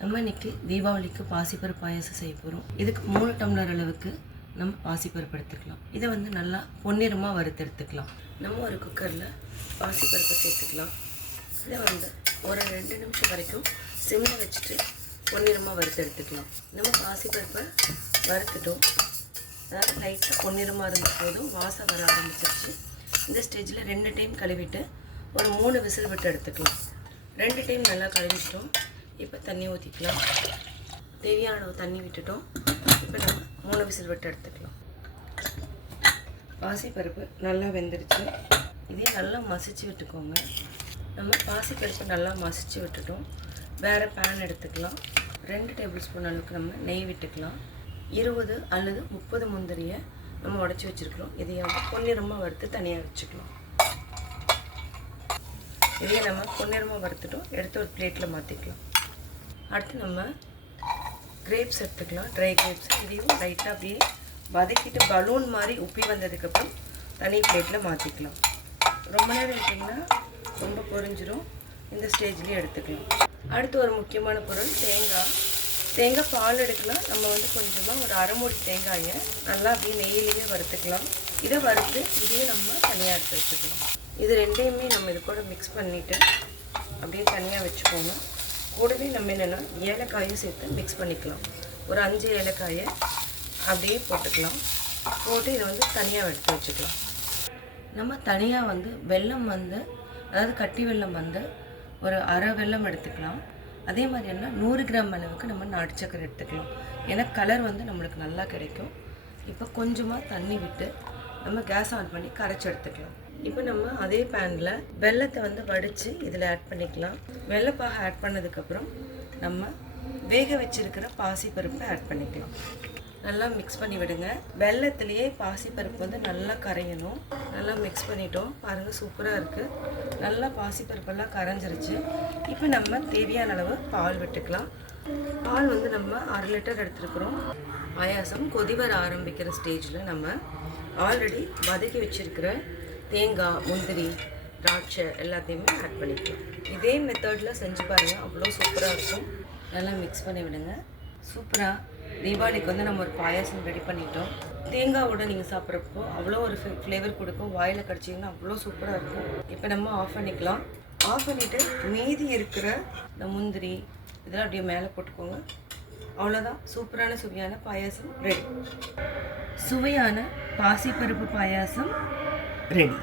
நம்ம இன்றைக்கி தீபாவளிக்கு பாசிப்பருப்பு பாயாசம் செய்ய போகிறோம். இதுக்கு 3 டம்ளர் அளவுக்கு நம்ம பாசிப்பருப்பு எடுத்துக்கலாம். இதை வந்து நல்லா பொன்னிறமாக வறுத்தெடுத்துக்கலாம். நம்ம ஒரு குக்கரில் பாசிப்பருப்பை சேர்த்துக்கலாம். இதை வந்து ஒரு 2 நிமிஷம் வரைக்கும் சிம்மில் வச்சுட்டு பொன்னிறமாக வறுத்தெடுத்துக்கலாம். நம்ம பாசிப்பருப்பை வறுத்துட்டோம். அதாவது லைட்டாக பொன்னிறமாக இருந்த போதும் வாசம் வர ஆரம்பிச்சிருச்சு. இந்த ஸ்டேஜில் 2 டைம் கழுவிட்டு ஒரு 3 விசில் விட்டு எடுத்துக்கலாம். 2 டைம் நல்லா கழுவிட்டோம். இப்போ தண்ணி ஊற்றிக்கலாம். தேவையான அளவு தண்ணி விட்டுட்டோம். இப்போ நம்ம 3 விசில் விட்டு எடுத்துக்கலாம். பாசிப்பருப்பு நல்லா வெந்துருச்சு. இதையும் நல்லா மசிச்சு விட்டுக்கோங்க. நம்ம பாசிப்பருப்பு நல்லா மசிச்சு விட்டுட்டோம். வேறு பேன் எடுத்துக்கலாம். 2 டேபிள் ஸ்பூன் அளவுக்கு நம்ம நெய் விட்டுக்கலாம். 20 அல்லது 30 முந்திரியை நம்ம உடச்சி வச்சுருக்கிறோம். இதையும் வந்து பொன்னிறமாக வறுத்து தனியாக வச்சுக்கலாம். இதையும் நம்ம பொன்னிறமாக வறுத்துட்டோம். எடுத்து ஒரு பிளேட்டில் மாற்றிக்கலாம். அடுத்து நம்ம கிரேப்ஸ் எடுத்துக்கலாம். ட்ரை கிரேப்ஸ் இதையும் லைட்டாக அப்படியே வதக்கிட்டு பலூன் மாதிரி உப்பி வந்ததுக்கப்புறம் தனி பிளேட்டில் மாற்றிக்கலாம். ரொம்ப நேரம் விட்டிங்கன்னா ரொம்ப பொரிஞ்சிடும். இந்த ஸ்டேஜ்லேயே எடுத்துக்கலாம். அடுத்து ஒரு முக்கியமான பொருள் தேங்காய் பால் எடுக்கலாம். நம்ம வந்து கொஞ்சமாக ஒரு அரை மூடி தேங்காயை நல்லா அப்படியே நெய்யிலேயே வறுத்துக்கலாம். இதை வறுத்து இதையும் நம்ம தனியாக எடுத்து வச்சுக்கலாம். இது ரெண்டையுமே நம்ம இது கூட மிக்ஸ் பண்ணிவிட்டு அப்படியே தனியாக வச்சுக்கோங்க. கூடவே நம்ம என்னென்னா ஏலக்காயும் சேர்த்து மிக்ஸ் பண்ணிக்கலாம். ஒரு 5 ஏலக்காயை அப்படியே போட்டுக்கலாம். போட்டு இதை வந்து தனியாக எடுத்து வச்சுக்கலாம். நம்ம தனியாக வந்து வெல்லம் வந்து அதாவது கட்டி வெல்லம் வந்து ஒரு அரை வெல்லம் எடுத்துக்கலாம். அதே மாதிரி என்ன 100 கிராம் அளவுக்கு நம்ம நாட்டு சக்கரை எடுத்துக்கலாம். ஏன்னா கலர் வந்து நம்மளுக்கு நல்லா கிடைக்கும். இப்போ கொஞ்சமாக தண்ணி விட்டு நம்ம கேஸ் ஆன் பண்ணி கரைச்சி எடுத்துக்கலாம். இப்போ நம்ம அதே பேனில் வெல்லத்தை வந்து வடித்து இதில் ஆட் பண்ணிக்கலாம். வெள்ளைப்பாக ஆட் பண்ணதுக்கப்புறம் நம்ம வேக வச்சுருக்கிற பாசிப்பருப்பை ஆட் பண்ணிக்கலாம். நல்லா மிக்ஸ் பண்ணி விடுங்க. வெல்லத்துலேயே பாசிப்பருப்பு வந்து நல்லா கரையணும். நல்லா மிக்ஸ் பண்ணிட்டோம். பாருங்கள், சூப்பராக இருக்குது. நல்லா பாசிப்பருப்பெல்லாம் கரைஞ்சிருச்சு. இப்போ நம்ம தேவையான அளவு பால் விட்டுக்கலாம். பால் வந்து நம்ம 1/2 லிட்டர் எடுத்துருக்குறோம். பாயாசம் கொதி வர ஆரம்பிக்கிற ஸ்டேஜில் நம்ம ஆல்ரெடி வதக்கி வச்சுருக்கிற தேங்காய், முந்திரி, திராட்சை எல்லாத்தையுமே ஆட் பண்ணிக்கலாம். இதே மெத்தடில் செஞ்சு பாருங்கள், அவ்வளோ சூப்பராக இருக்கும். நல்லா மிக்ஸ் பண்ணி விடுங்க. சூப்பராக தீபாவளிக்கு வந்து நம்ம ஒரு பாயாசம் ரெடி பண்ணிட்டோம். தேங்காவோட நீங்கள் சாப்பிட்றப்போ அவ்வளோ ஒரு ஃப்ளேவர் கொடுக்கும். வாயில் கடிச்சிங்கன்னா அவ்வளோ சூப்பராக இருக்கும். இப்போ நம்ம ஆஃப் பண்ணிக்கலாம். ஆஃப் பண்ணிவிட்டு மீதி இருக்கிற இந்த முந்திரி இதெல்லாம் அப்படியே மேலே போட்டுக்கோங்க. அவ்வளோதான், சூப்பரான சுவையான பாயாசம் ரெடி. சுவையான பாசிப்பருப்பு பாயாசம் ரெடி.